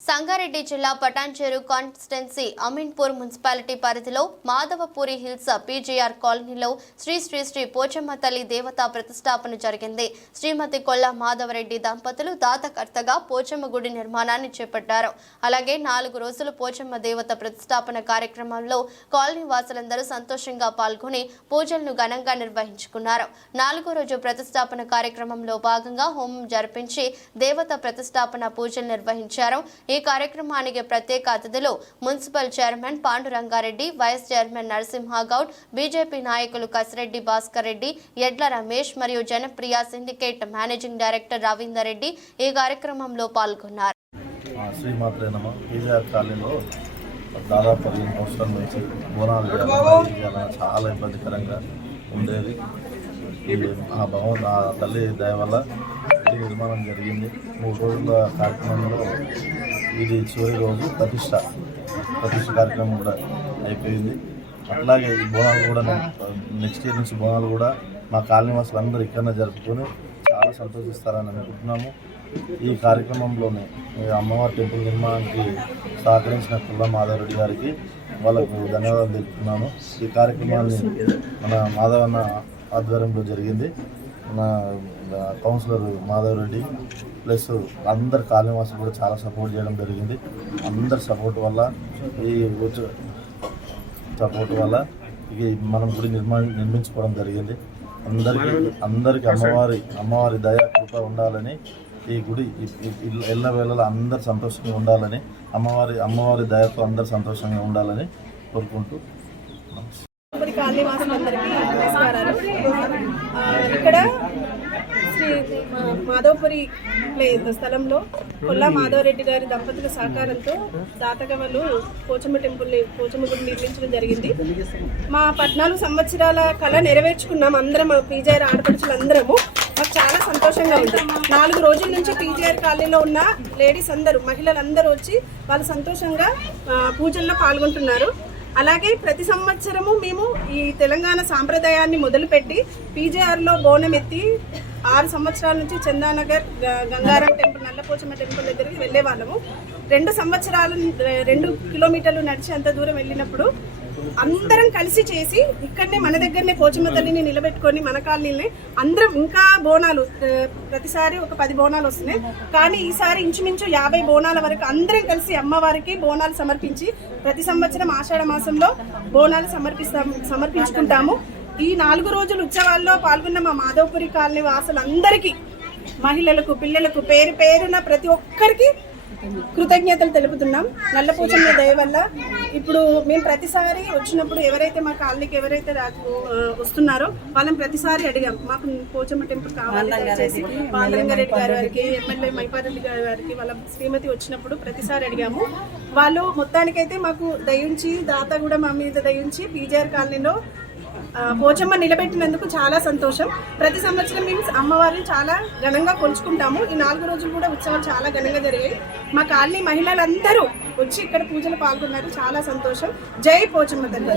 సంగారెడ్డి జిల్లా Patancheru constituency Ameenpur municipality పరిధిలో Madhavapuri hills PGR కాలనీలో శ్రీ శ్రీ శ్రీ పోచమ్మ తల్లి దేవతా ప్రతిష్టాపన జరిగింది. శ్రీమతి కొల్ల మాధవరెడ్డి దంపతులు దాతకర్తగా పోచమ్మ గుడి నిర్మాణాన్ని చేపట్టారు. అలాగే 4 రోజులు పోచమ్మ దేవత ప్రతిష్టాపన కార్యక్రమంలో కాలనీ వాసులందరూ సంతోషంగా పాల్గొని పూజలను ఘనంగా నిర్వహించుకున్నారు. 4వ రోజు ప్రతిష్టాపన కార్యక్రమంలో భాగంగా హోమం జరిపించి దేవత ప్రతిష్టాపన పూజలు నిర్వహించారు. ఈ కార్యక్రమానికి ప్రత్యేక అతిథులు municipal chairman Pandurangareddy, vice chairman Narasimhagoud, BJP నాయకులు కసిరెడ్డి భాస్కర్ రెడ్డి, ఎడ్ల రమేష్ మరియు Janapriya syndicate managing director Ravinder Reddy ఈ కార్యక్రమంలో పాల్గొన్నారు. దాదాపు 15 సంవత్సరాల నుంచి బోనాలు చాలా ఇబ్బందికరంగా ఉండేది. ఆ తల్లి దయ వల్ల నిర్మాణం జరిగింది. 3 రోజుల కార్యక్రమంలో ఇది చివరి రోజు ప్రతిష్ట కార్యక్రమం కూడా అయిపోయింది. అట్లాగే ఈ బోనాలు కూడా నెక్స్ట్ ఇయర్ నుంచి బోనాలు కూడా మా కాలనీ వాసులు అందరూ ఇక్కడనే జరుపుకొని చాలా సంతోషిస్తారని అనుకుంటున్నాము. ఈ కార్యక్రమంలోనే అమ్మవారి టెంపుల్ నిర్మాణానికి సహకరించిన కొల్ల మాధవరెడ్డి గారికి వాళ్ళకు ధన్యవాదాలు తెలుపుతున్నాను. ఈ కార్యక్రమాన్ని మన మాధవన్న ఆధ్వర్యంలో జరిగింది. మన కౌన్సిలర్ మాధవరెడ్డి ప్లస్ అందరు కాలనీవాసులు కూడా చాలా సపోర్ట్ చేయడం జరిగింది. అందరి సపోర్ట్ వల్ల మనం గుడి నిర్మించుకోవడం జరిగింది. అందరికీ అమ్మవారి దయ కృప ఉండాలని, ఈ గుడి ఎల్లవేళలా అందరు సంతోషంగా ఉండాలని, అమ్మవారి దయతో అందరు సంతోషంగా ఉండాలని కోరుకుంటూ ఇక్కడ శ్రీ మాధవపురి స్థలంలో కొల్ల మాధవరెడ్డి గారి దంపతుల సహకారంతో దాతగవలు పోచమ్మ గుడి నిర్మించడం జరిగింది. మా 14 సంవత్సరాల కళ నెరవేర్చుకున్నాం. అందరం పీజీఆర్ ఆడపడుచులు అందరము మాకు చాలా సంతోషంగా ఉంది. 4 రోజుల నుంచి పీజీఆర్ కాలనీలో ఉన్న లేడీస్ అందరూ, మహిళలందరూ వచ్చి వాళ్ళు సంతోషంగా పూజల్లో పాల్గొంటున్నారు. అలాగే ప్రతి సంవత్సరము మేము ఈ తెలంగాణ సాంప్రదాయాన్ని మొదలుపెట్టి పీజీఆర్లో బోనం ఎత్తి 6 సంవత్సరాల నుంచి చందానగర్ గంగారం టెంపుల్, నల్లపోచమ్మ టెంపుల్ దగ్గరికి వెళ్ళే వాళ్ళము. 2 కిలోమీటర్లు నడిచి అంత దూరం వెళ్ళినప్పుడు అందరం కలిసి చేసి ఇక్కడనే మన దగ్గరనే పోచమ్మ తల్లిని నిలబెట్టుకొని మన కాలనీని అందరం ఇంకా బోనాలు ప్రతిసారి ఒక 10 బోనాలు వస్తున్నాయి. కానీ ఈసారి ఇంచుమించు 50 బోనాల వరకు అందరం కలిసి అమ్మవారికి బోనాలు సమర్పించి ప్రతి సంవత్సరం ఆషాఢ మాసంలో బోనాలు సమర్పించుకుంటాము. ఈ 4 రోజుల ఉత్సవాల్లో పాల్గొన్న మా మాధవపురి కాలనీ వాసులందరికీ, మహిళలకు, పిల్లలకు పేరు పేరున ప్రతి ఒక్కరికి కృతజ్ఞతలు తెలుపుతున్నాం. నల్లపోచమ్మ దయ వల్ల ఇప్పుడు మేము ప్రతిసారి వచ్చినప్పుడు ఎవరైతే మా కాలనీకి ఎవరైతే వస్తున్నారో వాళ్ళని ప్రతిసారి అడిగాం, మాకు పోచమ్మ టెంపుల్ కావాలి దయచేసి. పాండురంగారెడ్డి గారి వారికి, ఎమ్మెల్యే మైపారెడ్డి గారి వారికి వాళ్ళ శ్రీమతి వచ్చినప్పుడు ప్రతిసారి అడిగాము. వాళ్ళు మొత్తానికైతే మాకు దయించి, దాత కూడా మా మీద దయించి పీజీఆర్ కాలనీలో పోచమ్మ నిలబెట్టినందుకు చాలా సంతోషం. ప్రతి సంవత్సరం మేము అమ్మవారిని చాలా ఘనంగా కొలుచుకుంటాము. ఈ 4 రోజులు కూడా ఉత్సవాలు చాలా ఘనంగా జరిగాయి. మా కాలనీ మహిళలందరూ వచ్చి ఇక్కడ పూజలు పాల్గొన్నారు. చాలా సంతోషం. జై పోచమ్మ తల్లి.